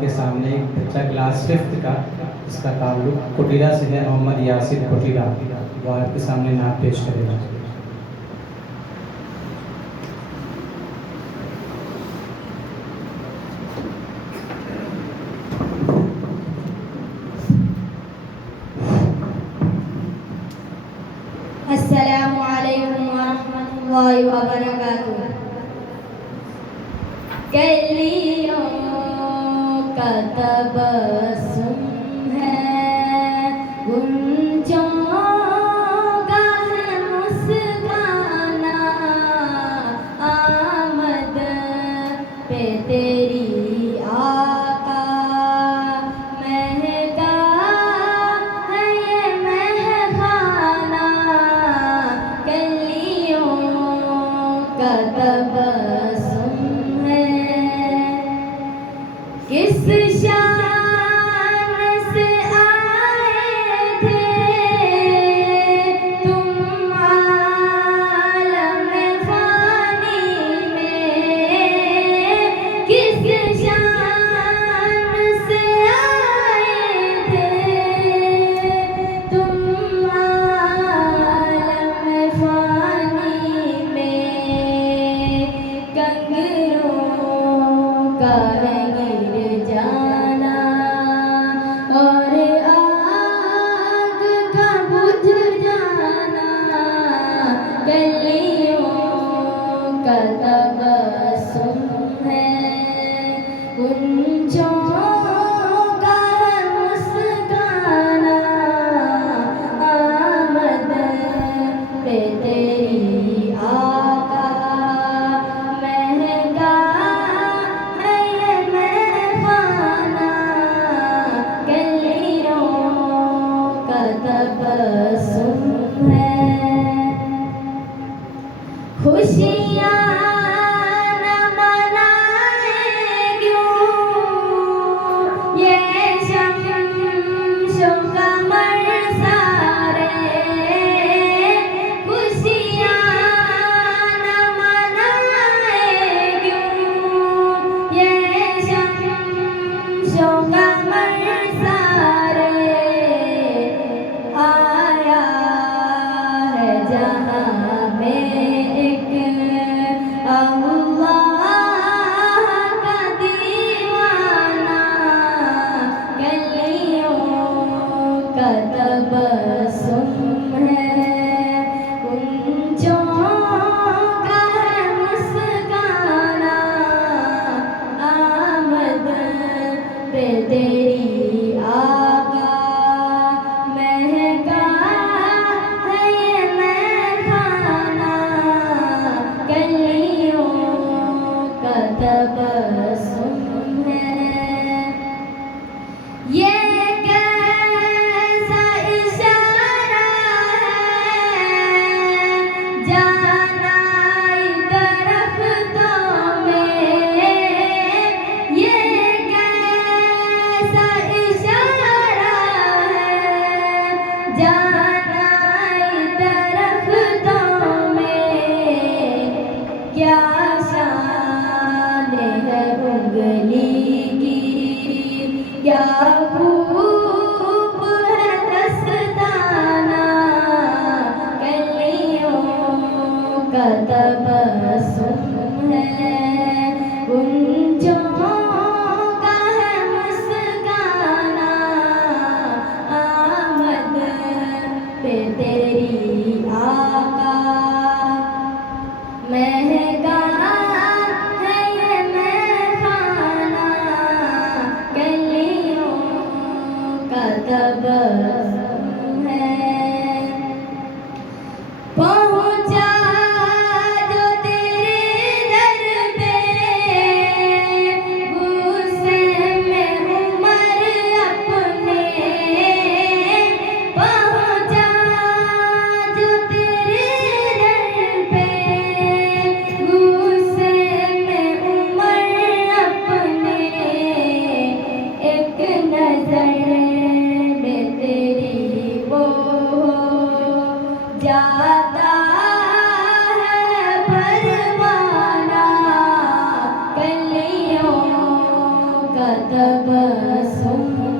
आपके सामने एक बच्चा क्लास 5th का, इसका ताल्लुक कुटीरा से है, मोहम्मद यासिर कुटीरा, वो आपके सामने नाम पेश करेगा। अस्सलामु अलैकुम वरहमतुल्लाहि वबरकातुह। कलियों का तबस्सुम है, गुंजों का है मुस्काना, आमद पे तेरी आका महका है ये महखाना। कलियों का तबस्सुम है, किस शान से आए थे तुम आलम फ़ानी में, किस शान से आए थे तुम आलम फ़ानी में। कंगरों का गिर जाना और आग का बुझ जाना, कलियों का तबस्सुम है, गुंजों का मुस्काना, आमद पे तेरी आका महका है ये महखाना। कलियों का तबस्सुम है, खुशियाँ न मनाए क्यों ये शम्शो कमर सारे, खुशियाँ न मनाए क्यों ये शम्शो कमर सारे। आया है जहाँ में एक अल्लाह का दीवाना, कलियों का तबस्सुम है, गुंजों का है मुस्काना, आमद पे तेरी आका महका है ये महखाना। कलियों का तबस्सुम है, ये कैसा इशारा है जाना दरख्तों में, ये कैसा इशारा है जाना दरख्तों में। क्या शान है उंगली की, क्या खूब है दस्ताना, कलियों का तबस्सुम है, गुंजों का है मुस्काना, आमद पे तेरी आका महका है ये महखाना। कलियों तबस्सुम